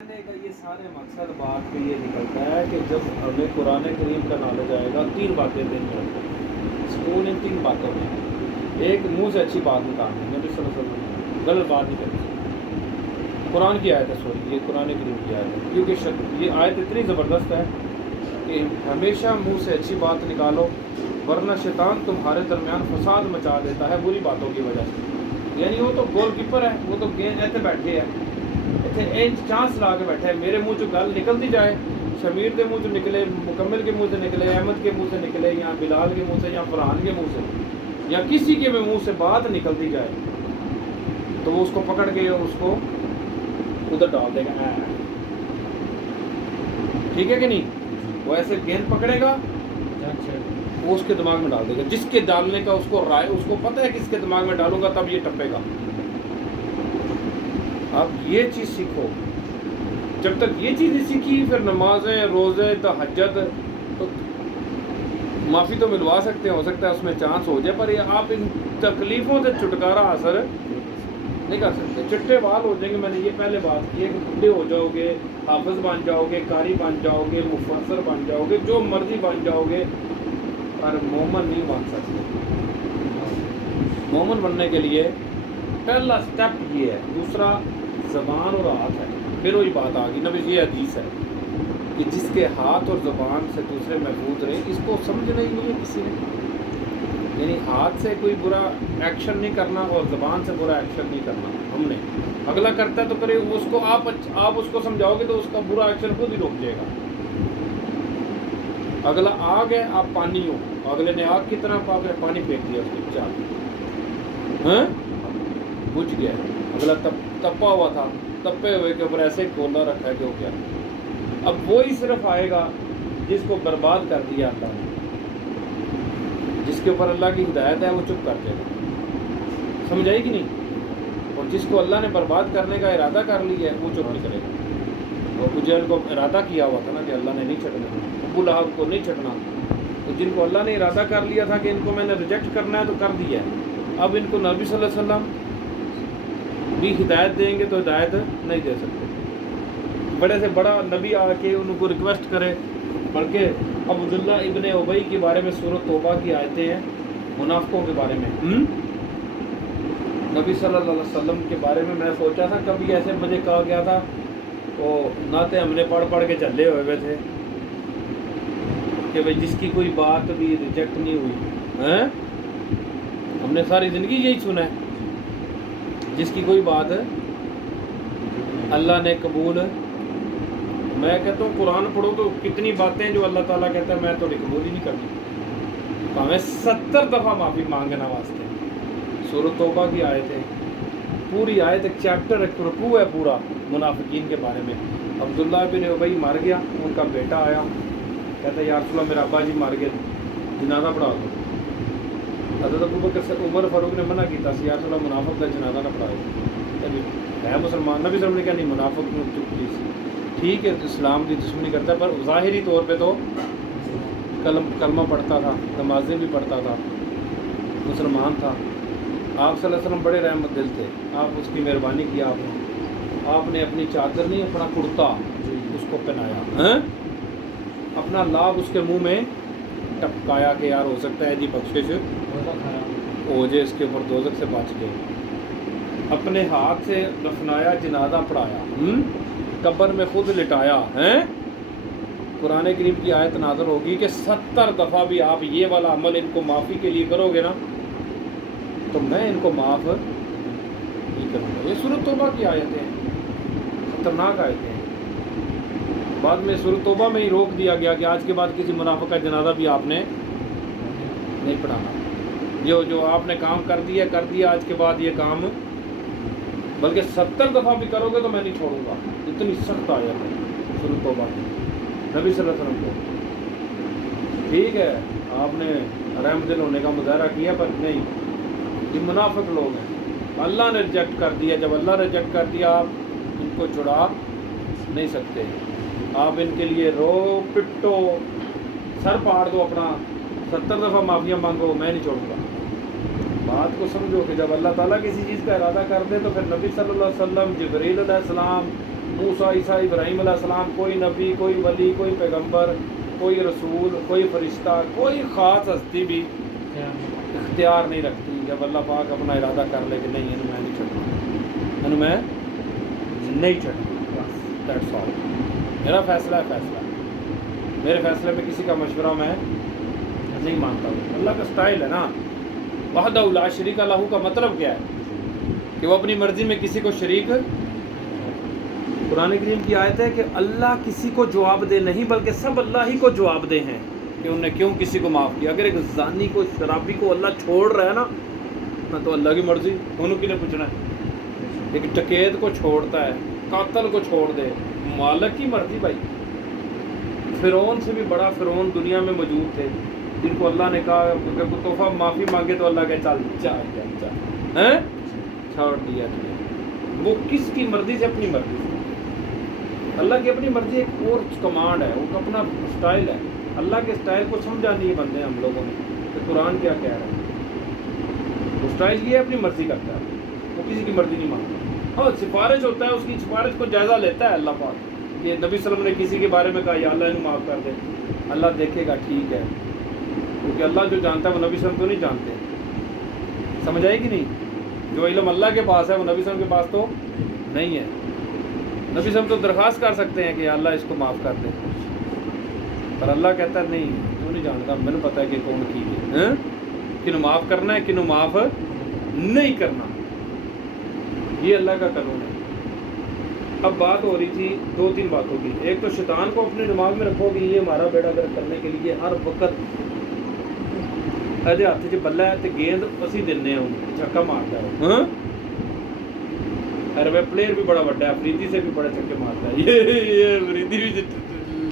کہنے کا یہ سارے مقصد بات پہ یہ نکلتا ہے کہ جب ہمیں قرآن کریم کا نالج آئے گا، تین باتیں دن میں رکھو سکون ان تین باتوں میں۔ ایک، منہ سے اچھی بات نکالنی، نبی صلی اللہ علیہ وسلم غلط بات نہیں کرنی۔ قرآن کی آیت ہے، سوری یہ قرآن کریم کی آیت ہے، کیونکہ یہ آیت اتنی زبردست ہے کہ ہمیشہ منہ سے اچھی بات نکالو، ورنہ شیطان تمہارے درمیان فساد مچا دیتا ہے بری باتوں کی وجہ سے۔ یعنی وہ تو گول کیپر ہے، وہ تو گیند ایسے بیٹھے ہے، چانس لا کے بیٹھے، میرے منہ جو گل نکلتی جائے، شمیر کے منہ سے نکلے، مکمل کے منہ سے نکلے، احمد کے منہ سے نکلے، یا بلال کے منہ سے، یا فرحان کے منہ سے، یا کسی کے بھی منہ سے بات نکلتی جائے تو وہ اس کو پکڑ کے اس کو ادھر ڈال دے گا۔ ٹھیک ہے کہ نہیں؟ وہ ایسے گیند پکڑے گا، وہ اس کے دماغ میں ڈال دے گا، جس کے ڈالنے کا اس کو رائے، اس کو پتہ ہے کس کے دماغ میں ڈالوں گا تب یہ ٹپے گا۔ اب یہ چیز سیکھو، جب تک یہ چیز نہیں سیکھی پھر نمازیں، روزے، تہجد تو معافی تو ملوا سکتے ہیں، ہو سکتا ہے اس میں چانس ہو جائے، پر یہ آپ ان تکلیفوں سے چھٹکارا حاصل نہیں کر سکتے۔ چٹے بال ہو جائیں گے، میں نے یہ پہلے بات کی ہے کہ بڈھے ہو جاؤ گے، حافظ بن جاؤ گے، قاری بن جاؤ گے، مفسر بن جاؤ گے، جو مرضی بن جاؤ گے، پر مومن نہیں بن سکتے۔ مومن بننے کے لیے پہلا سٹیپ یہ ہے، دوسرا زبان اور ہاتھ ہے۔ پھر وہی بات آ گئی، نبی یہ حدیث ہے کہ جس کے ہاتھ اور زبان سے دوسرے محفوظ رہے، اس کو سمجھنا ہی نہیں ہے کسی نے۔ یعنی ہاتھ سے کوئی برا ایکشن نہیں کرنا اور زبان سے برا ایکشن نہیں کرنا ہم نے۔ اگلا کرتا ہے تو کرے، اس کو آپ اس کو سمجھاؤ گے تو اس کا برا ایکشن خود ہی رک جائے گا۔ اگلا آگ ہے، آپ پانی ہو، اگلے نے آگ کی طرف پانی پھینک دیا اس کے چار، بجھ گیا۔ اگلا تپا ہوا تھا، تپے ہوئے کے اوپر ایسے گولا رکھا ہے کہ ہو گیا۔ اب وہی صرف آئے گا جس کو برباد کر دیا اللہ نے، جس کے اوپر اللہ کی ہدایت ہے وہ چپ کر جائے گا، سمجھ آئی کہ نہیں؟ اور جس کو اللہ نے برباد کرنے کا ارادہ کر لیا ہے وہ چپ نہیں کرے گا۔ اور مجھے ان کو ارادہ کیا ہوا تھا نا کہ اللہ نے نہیں چھٹنا، ابو لہب کو نہیں چھٹنا، تو جن کو اللہ نے ارادہ کر لیا تھا کہ ان کو میں نے ریجیکٹ کرنا ہے تو کر دیا ہے۔ اب ان کو نبی صلی اللہ علیہ وسلم بھی ہدایت دیں گے تو ہدایت نہیں دے سکتے۔ بڑے سے بڑا نبی آ کے ان کو ریکویسٹ کرے، بلکہ عبداللہ ابن ابی کے بارے میں سورۃ توبہ کی آیتیں ہیں، منافقوں کے بارے میں، نبی صلی اللہ علیہ وسلم کے بارے میں میں سوچا تھا کبھی ایسے مجھے کہا گیا تھا، تو نعتیں ہم نے پڑھ کے چلے ہوئے تھے کہ بھائی جس کی کوئی بات بھی ریجیکٹ نہیں ہوئی، ہم نے ساری زندگی یہی سنا ہے، جس کی کوئی بات اللہ نے قبول۔ میں کہتا ہوں قرآن پڑھو تو کتنی باتیں جو اللہ تعالیٰ کہتا ہے میں تو قبول ہی نہیں کرتی، تو ہمیں 70 دفعہ معافی مانگنا واسطے۔ سورۃ توبہ کی آیت ہے، پوری آیت ایک چیپٹر، ایک رکوع ہے پورا منافقین کے بارے میں۔ عبداللہ بن ابی مر گیا، ان کا بیٹا آیا کہتا ہے یا رسول اللہ میرا ابا جی مر گئے، جنازہ پڑھا دو۔ حضرت ابوبکر سے عمر فاروق نے منع کیا یا رسول اللہ منافق کا جنازہ نہ پڑھائے، ہے مسلمان۔ نبی صلی اللہ علیہ وسلم نے کہا نہیں، منافق میں چپ پلیز، ٹھیک ہے اسلام کی دشمنی کرتا ہے پر ظاہری طور پہ تو کلمہ پڑھتا تھا، نمازیں بھی پڑھتا تھا، مسلمان تھا۔ آپ صلی اللہ علیہ وسلم بڑے رحمت دل تھے، آپ اس کی مہربانی کیا، آپ نے اپنی چادر نہیں اپنا کرتا اس کو پہنایا، اپنا لاب اس کے منہ میں ٹپکایا کہ یار ہو سکتا ہے جی بخشش ہو جائے، اس کے اوپر دوزخ سے بچ گئے۔ اپنے ہاتھ سے دفنایا، جنازہ پڑھایا، قبر میں خود لٹایا ہے۔ قرآن کریم کی آیت نازل ہوگی کہ 70 دفعہ بھی آپ یہ والا عمل ان کو معافی کے لیے کرو گے نا تو میں ان کو معاف نہیں کروں گا۔ یہ سورۃ توبہ کی آیتیں ہیں، خطرناک آیتیں ہیں۔ بعد میں سورۃ توبہ میں ہی روک دیا گیا کہ آج کے بعد کسی منافق کا جنازہ بھی آپ نے نہیں پڑھانا، جو آپ نے کام کر دیا آج کے بعد یہ کام، بلکہ 70 دفعہ بھی کرو گے تو میں نہیں چھوڑوں گا۔ اتنی سخت آیت ہے سورۃ توبہ کی، نبی صلی اللہ علیہ وسلم کو۔ ٹھیک ہے آپ نے رحم دل ہونے کا مظاہرہ کیا پر نہیں، یہ منافق لوگ ہیں، اللہ نے ریجیکٹ کر دیا۔ جب اللہ ریجیکٹ کر دیا آپ ان کو چھڑا نہیں سکتے، آپ ان کے لیے رو پٹو، سر پاڑ دو اپنا، 70 دفعہ معافیاں مانگو، میں نہیں چھوڑوں گا۔ بات کو سمجھو کہ جب اللہ تعالیٰ کسی چیز کا ارادہ کر دے تو پھر نبی صلی اللہ علیہ وسلم، جبریل علیہ السلام، موسیٰ عیسیٰ ابراہیم علیہ السلام کوئی نبی کوئی ولی کوئی پیغمبر کوئی رسول کوئی فرشتہ کوئی خاص ہستی بھی اختیار نہیں رکھتی جب اللہ پاک اپنا ارادہ کر لے کہ نہیں انہوں میں نہیں چھڑنا میں نہیں چھڑنا بس دیٹس آل میرا فیصلہ ہے فیصلہ میرے فیصلے میں کسی کا مشورہ میں نہیں مانتا ہوں اللہ کا سٹائل ہے نا وحدہ لا شریک لہ کا مطلب کیا ہے کہ وہ اپنی مرضی میں کسی کو شریک قرآن کریم کی آیت ہے کہ اللہ کسی کو جواب دے نہیں بلکہ سب اللہ ہی کو جواب دے ہیں کہ انہوں نے کیوں کسی کو معاف کیا اگر ایک زانی کو شرابی کو اللہ چھوڑ رہا ہے نا تو اللہ کی مرضی انہوں کی نے پوچھنا ہے ایک ڈکیت کو چھوڑتا ہے قاتل کو چھوڑ دے مالک کی مرضی بھائی فرعون سے بھی بڑا فرعون دنیا میں موجود تھے جن کو اللہ نے کہا اگر کوئی تحفہ معافی مانگے تو اللہ کہے چل چھوڑ دیا وہ کس کی مرضی سے اپنی مرضی سے اللہ کی اپنی مرضی ایک اور کمانڈ ہے وہ اپنا سٹائل ہے اللہ کے سٹائل کو سمجھا نہیں بندے ہم لوگوں نے کہ قرآن کیا کہہ رہا ہے وہ سٹائل یہ اپنی مرضی کرتا ہے وہ کسی کی مرضی نہیں مانگتا ہاں سفارش ہوتا ہے اس کی سفارش کو جائزہ لیتا ہے اللہ پاک کہ نبی صلی اللہ علیہ وسلم نے کسی کے بارے میں کہا یا اللہ انہیں معاف کر دے اللہ دیکھے گا ٹھیک ہے کیونکہ اللہ جو جانتا ہے وہ نبی صلی اللہ علیہ وسلم کو نہیں جانتے سمجھ آئے کہ نہیں جو علم اللہ کے پاس ہے وہ نبی صلی اللہ علیہ وسلم کے پاس تو نہیں ہے نبی صلی اللہ علیہ وسلم تو درخواست کر سکتے ہیں کہ اللہ اس کو معاف کر دے پر اللہ کہتا ہے نہیں تو نہیں جانتا میں نے پتا ہے کہ کون کی ہے کنوں معاف کرنا ہے کنوں معاف نہیں کرنا یہ اللہ کا قانون ہے اب بات ہو رہی تھی دو تین باتوں کی ایک تو شیطان کو اپنے دماغ میں رکھو کہ یہ ہمارا بیڑا گرک کرنے کے لیے ہر وقت ہاتھ چ بلا ہے تو گیند اسی دینے ہوں چھکا مارتا ہے ارے پلیئر بھی بڑا بڑا ہے افریدی سے بھی بڑے چھکے مارتا ہے یہ افریدی بھی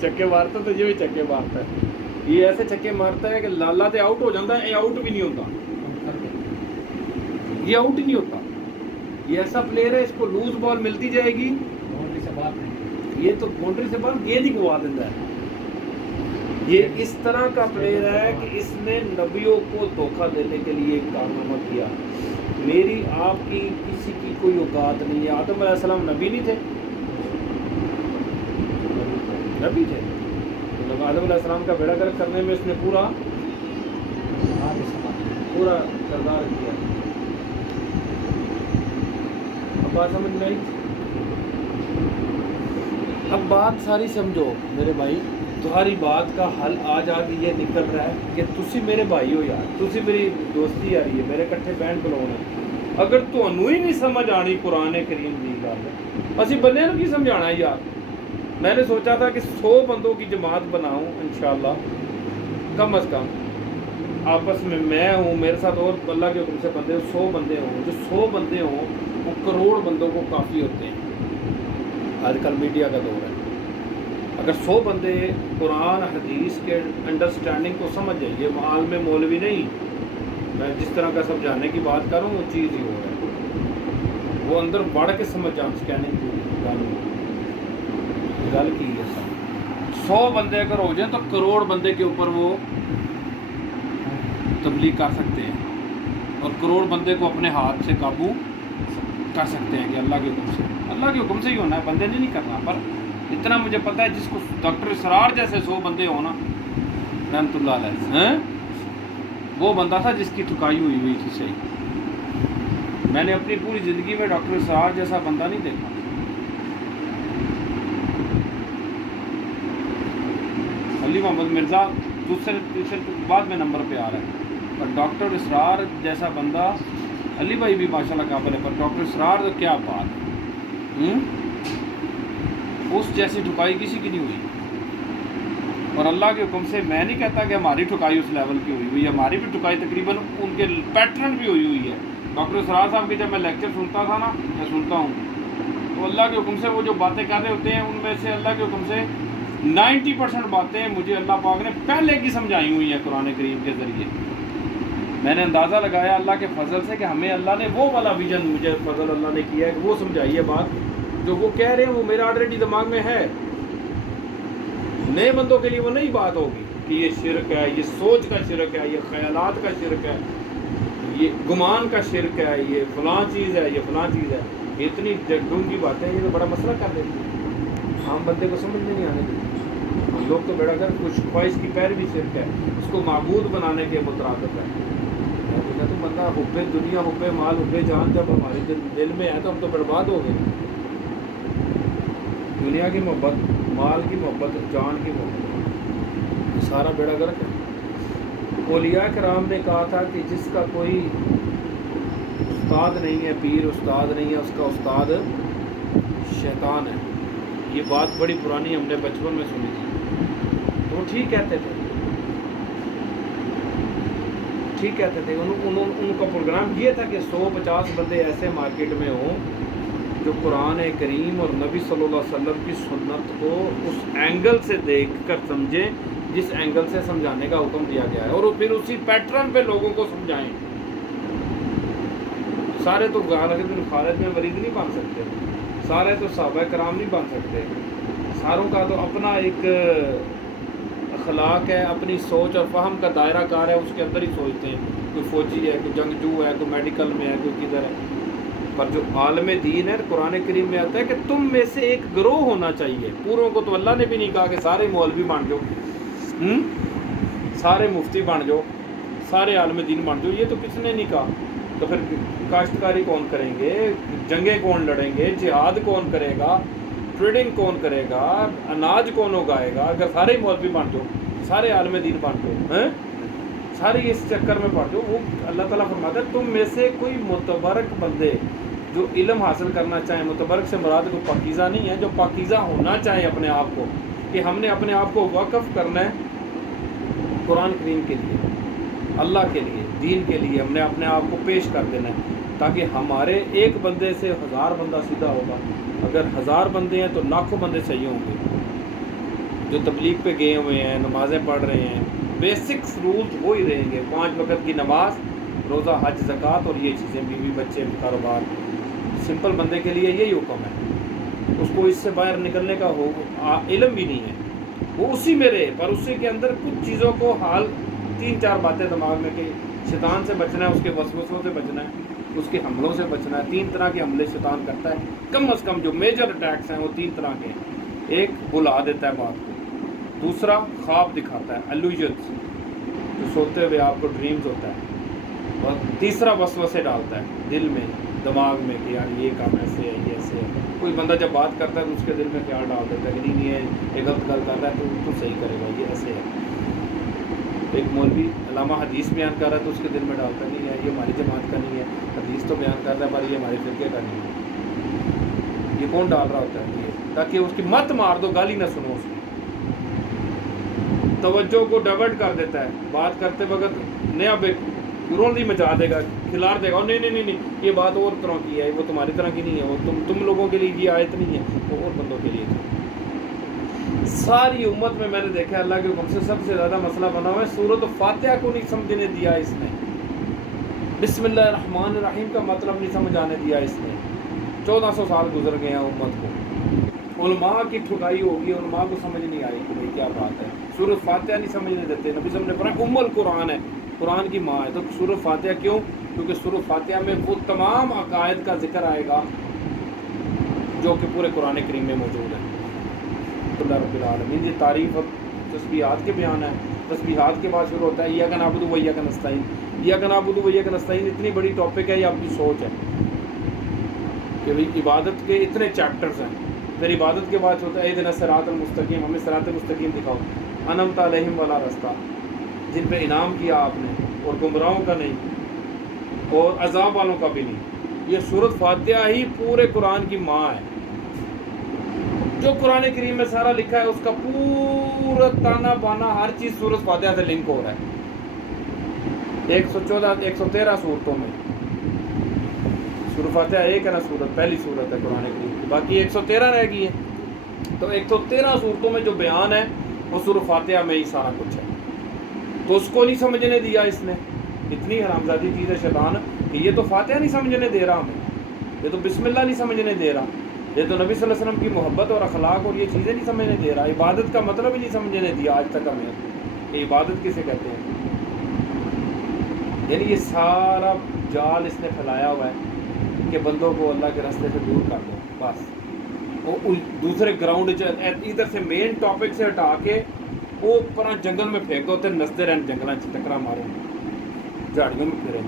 چھکے مارتا ہے تو یہ بھی چھکے مارتا ہے یہ ایسے چھکے مارتا ہے کہ لالا تے آؤٹ ہو جاتا ہے یہ آؤٹ بھی نہیں ہوتا یہ آؤٹ ہی نہیں ہوتا یہ ایسا پلیئر ہے اس کو لوز بال ملتی جائے گی یہ تو باؤنڈری سے باہر گیند ہی گوا دیتا ہے یہ اس طرح کا پلیئر ہے کہ اس نے نبیوں کو دھوکہ دینے کے لیے ایک کارنامہ کیا میری آپ کی کسی کی کوئی اوقات نہیں ہے آدم علیہ السلام نبی نہیں تھے نبی تھے مطلب آدم علیہ السلام کا بیڑا گرک کرنے میں اس نے پورا کردار کیا اب بات سمجھ میں آئی اب بات ساری سمجھو میرے بھائی تمہاری بات کا حل آج آگے یہ نکل رہا ہے کہ تسی میرے بھائی ہو یار تسی میری دوستی آ رہی ہے میرے کٹھے بہن بلاؤ اگر تمہوں ہی نہیں سمجھ آنی قرآن کریم کی گل اسی بندے کو کی سمجھانا یار میں نے سوچا تھا کہ 100 بندوں کی جماعت بناؤں انشاءاللہ کم از کم آپس میں ہوں میرے ساتھ اور اللہ کے حکم سے بندے 100 بندے ہوں جو 100 بندے ہوں وہ کروڑ بندوں کو کافی ہوتے ہیں آج کل میڈیا کا دور ہے اگر 100 بندے قرآن حدیث کے انڈرسٹینڈنگ کو سمجھ جائیے عالم مولوی نہیں میں جس طرح کا سمجھانے کی بات کر رہا ہوں وہ چیز ہی ہو رہا ہے وہ اندر بڑھ کے سمجھ جاؤں اسکیننگ گل کی ہے 100 بندے اگر ہو جائیں تو کروڑ بندے کے اوپر وہ تبلیغ کر سکتے ہیں اور کروڑ بندے کو اپنے ہاتھ سے قابو کر سکتے ہیں کہ اللہ کے حکم سے ہی ہونا ہے بندے نے نہیں کرنا پر اتنا مجھے پتہ ہے جس کو ڈاکٹر اسرار جیسے 100 بندے ہو نا رحمۃ اللہ علیہ وہ بندہ تھا جس کی ٹھکائی ہوئی تھی صحیح میں نے اپنی پوری زندگی میں ڈاکٹر اسرار جیسا بندہ نہیں دیکھا علی محمد مرزا دوسرے تیسرے بعد میں نمبر پہ آ رہا ہے پر ڈاکٹر اسرار جیسا بندہ علی بھائی بھی ماشاء اللہ قابل ہے پر ڈاکٹر اسرار تو کیا بات اس جیسی ٹھکائی کسی کی نہیں ہوئی اور اللہ کے حکم سے میں نہیں کہتا کہ ہماری ٹھکائی اس لیول کی ہوئی ہے ہماری بھی ٹھکائی تقریباً ان کے پیٹرن بھی ہوئی ہے ڈاکٹر اسرار صاحب کے جب میں لیکچر سنتا تھا نا یا سنتا ہوں تو اللہ کے حکم سے وہ جو باتیں کر رہے ہوتے ہیں ان میں سے اللہ کے حکم سے 90% باتیں مجھے اللہ پاک نے پہلے کی سمجھائی ہوئی ہیں قرآن کریم کے ذریعے میں نے اندازہ لگایا اللہ کے فضل سے کہ ہمیں اللہ نے وہ والا ویژن مجھے فضل اللہ نے کیا ہے کہ وہ سمجھائی ہے بات جو وہ کہہ رہے ہیں وہ میرا آلریڈی دماغ میں ہے نئے بندوں کے لیے وہ نئی بات ہوگی کہ یہ شرک ہے یہ سوچ کا شرک ہے یہ خیالات کا شرک ہے یہ گمان کا شرک ہے یہ فلاں چیز ہے یہ فلاں چیز ہے اتنی ڈونگی باتیں یہ تو بڑا مسئلہ کر دیتی ہے عام بندے کو سمجھ میں نہیں آنے دیتے. ہم لوگ تو بیڑا کر کچھ خواہش کی پیروی شرک ہے, اس کو معبود بنانے کے مترادف ہے. تو بندہ حب دنیا, حب مال, حب جان جب ہمارے دل میں ہے تو ہم تو برباد ہو گئے. دنیا کی محبت, مال کی محبت, جان کی محبت, سارا بیڑا گرک ہے. اولیاء کرام نے کہا تھا کہ جس کا کوئی استاد نہیں ہے, پیر استاد نہیں ہے, اس کا استاد شیطان ہے. یہ بات بڑی پرانی ہم نے بچپن میں سنی تھی. تو وہ ٹھیک کہتے تھے, ٹھیک کہتے تھے. ان کا پروگرام یہ تھا کہ 150 بندے ایسے مارکیٹ میں ہوں جو قرآن کریم اور نبی صلی اللہ علیہ وسلم کی سنت کو اس اینگل سے دیکھ کر سمجھیں جس اینگل سے سمجھانے کا حکم دیا گیا ہے, اور پھر اسی پیٹرن پہ لوگوں کو سمجھائیں. سارے تو غالب بن خالد میں ولید نہیں بن سکتے, سارے تو صحابہ کرام نہیں بن سکتے. ساروں کا تو اپنا ایک اخلاق ہے, اپنی سوچ اور فہم کا دائرہ کار ہے, اس کے اندر ہی سوچتے ہیں. کوئی فوجی ہے, کوئی جنگجو ہے, کوئی میڈیکل میں ہے, کوئی کدھر ہے. پر جو عالم دین ہے, قرآن کریم میں آتا ہے کہ تم میں سے ایک گروہ ہونا چاہیے. پوروں کو تو اللہ نے بھی نہیں کہا کہ سارے مولوی بن جاؤ, سارے مفتی بن جاؤ, سارے عالم دین بن جاؤ. یہ تو کس نے نہیں کہا. تو پھر کاشتکاری کون کریں گے, جنگیں کون لڑیں گے, جہاد کون کرے گا, ٹریڈنگ کون کرے گا, اناج کون اگائے گا؟ اگر سارے مولوی بن جاؤ, سارے عالم دین بن جاؤ, سارے اس چکر میں پڑ جاؤ. وہ اللہ تعالیٰ فرماتا ہے تم میں سے کوئی متبرک بندے جو علم حاصل کرنا چاہیں. متبرک سے مراد کو پاکیزہ نہیں ہے, جو پاکیزہ ہونا چاہیں اپنے آپ کو, کہ ہم نے اپنے آپ کو وقف کرنا ہے قرآن کریم کے لیے, اللہ کے لیے, دین کے لیے. ہم نے اپنے آپ کو پیش کر دینا ہے تاکہ ہمارے ایک بندے سے 1000 بندہ سیدھا ہوگا. اگر 1000 بندے ہیں تو لاکھوں بندے صحیح ہوں گے. جو تبلیغ پہ گئے ہوئے ہیں, نمازیں پڑھ رہے ہیں, بیسکس رولز وہی رہیں گے. 5 وقت کی نماز, روزہ, حج, زکوٰۃ اور یہ چیزیں, بیوی بچے, کاروبار. سمپل بندے کے لیے یہی حکم ہے. اس کو اس سے باہر نکلنے کا علم بھی نہیں ہے, وہ اسی میں رہے. پر اسی کے اندر کچھ چیزوں کو حال 3-4 باتیں دماغ میں کہ شیطان سے بچنا ہے, اس کے وسوسوں سے بچنا ہے, اس کے حملوں سے بچنا ہے. 3 طرح کے حملے شیطان کرتا ہے کم از کم. جو میجر اٹیکس ہیں وہ 3 طرح کے ہیں. ایک بلا دیتا ہے بات کو, دوسرا خواب دکھاتا ہے, الوژنس, جو سوتے ہوئے آپ کو ڈریمز ہوتا ہے, اور تیسرا وسوسے ڈالتا ہے دل میں, دماغ میں کہ یار یہ کام ایسے ہے, یہ ایسے ہے. کوئی بندہ جب بات کرتا ہے تو اس کے دل میں خیال ڈال دیتا ہے کہ نہیں یہ غلط گل کر رہا ہے تو صحیح کرے گا, یہ ایسے ہے. ایک مولوی علامہ حدیث بیان کر رہا ہے تو اس کے دل میں ڈالتا نہیں ہے یہ ہماری جماعت کا نہیں ہے, حدیث تو بیان کر رہا ہے پر یہ ہمارے فرقے کا نہیں ہے. یہ کون ڈال رہا ہوتا ہے؟ یہ تاکہ اس کی مت مار دو, گالی نہ سنو, اس کی توجہ کو ڈائیورٹ کر دیتا ہے. بات کرتے وقت نیا روندی مچا دے گا, کھلار دے گا, نہیں یہ بات اور طرح کی ہے, وہ تمہاری طرح کی نہیں ہے, وہ تم لوگوں کے لیے یہ آیت نہیں ہے, وہ اور بندوں کے لیے تھی. ساری امت میں نے دیکھا اللہ کے حکم سے سب سے زیادہ مسئلہ بنا ہوا ہے سورۃ فاتحہ کو نہیں سمجھنے دیا اس نے. بسم اللہ الرحمن الرحیم کا مطلب نہیں سمجھانے دیا اس نے. 1400 سال گزر گئے ہیں امت کو, علماء کی ٹھکائی ہوگی, علماء کو سمجھ نہیں آئی کہ بھائی کیا بات ہے. سورۃ فاتحہ نہیں سمجھنے دیتے. نبی صلی اللہ علیہ وسلم نے فرمایا ام القرآن ہے, قرآن کی ماں ہے. تو سورۃ فاتحہ کیوں؟ کیونکہ سورۃ فاتحہ میں وہ تمام عقائد کا ذکر آئے گا جو کہ پورے قرآن کریم میں موجود ہے. اللہ رب العالمین. یہ تعریف اب تسبیحات کے بیان ہے. تسبیحات کے بعد شروع ہوتا ہے ایاک نعبد و ایاک نستعین. ایاک نعبد و ایاک نستعین اتنی بڑی ٹاپک ہے, یہ آپ کی سوچ ہے کہ بھئی عبادت کے اتنے چیپٹرز ہیں. پھر عبادت کے بعد ہوتا ہے اہدنا الصراط المستقیم, ہمیں صراط مستقیم دکھاؤ. انعمت علیہم والا راستہ, جن پہ انعام کیا آپ نے, اور گمراہوں کا نہیں اور عذاب والوں کا بھی نہیں. یہ سورۃ فاتحہ ہی پورے قرآن کی ماں ہے. جو قرآن کریم میں سارا لکھا ہے اس کا پورا تانا بانا ہر چیز سورۃ فاتحہ سے لنک ہو رہا ہے. 113 صورتوں میں سورۃ فاتحہ ایک ہے نا صورت, پہلی صورت ہے قرآن کریم کی, باقی 113 رہ گئی ہے. تو 113 صورتوں میں جو بیان ہے وہ سورۃ فاتحہ میں ہی سارا کچھ ہے. تو اس کو نہیں سمجھنے دیا اس نے. اتنی حرامزادی چیز ہے شیطان کہ یہ تو فاتحہ نہیں سمجھنے دے رہا ہمیں, یہ تو بسم اللہ نہیں سمجھنے دے رہا, یہ تو نبی صلی اللہ علیہ وسلم کی محبت اور اخلاق اور یہ چیزیں نہیں سمجھنے دے رہا. عبادت کا مطلب ہی نہیں سمجھنے دیا آج تک ہمیں کہ عبادت کسے کہتے ہیں. یعنی یہ سارا جال اس نے پھیلایا ہوا ہے کہ بندوں کو اللہ کے راستے سے دور کر دو بس. دوسرے گراؤنڈ ادھر سے مین ٹاپک سے ہٹا کے وہ پر جنگل میں پھینک دو تے نستے رہن جنگل چ ٹکرا مارے جھاڑیوں میں پھرے